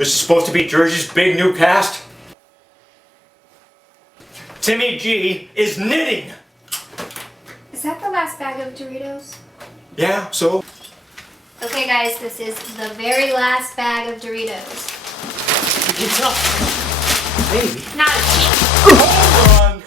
This is supposed to be Jersey's big new cast. Timmy G is knitting. Is that the last bag of Doritos? Yeah, so? Okay guys, this is the very last bag of Doritos. It's up. Maybe. Not a chance. Hold on.